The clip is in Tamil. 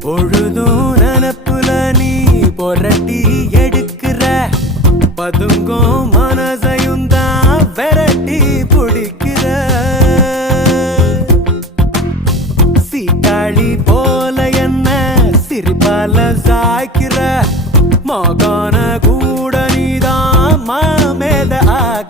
பொழுதும் நனப்புல நீ பொரட்டி எடுக்கிற பதுங்கும் மனசையும் தான் விரட்டி பிடிக்கிற சீட்டாளி போல என்ன சிரிப்பால சாய்க்கிற மகான கூட நீதான் மாமேத ஆக்கிற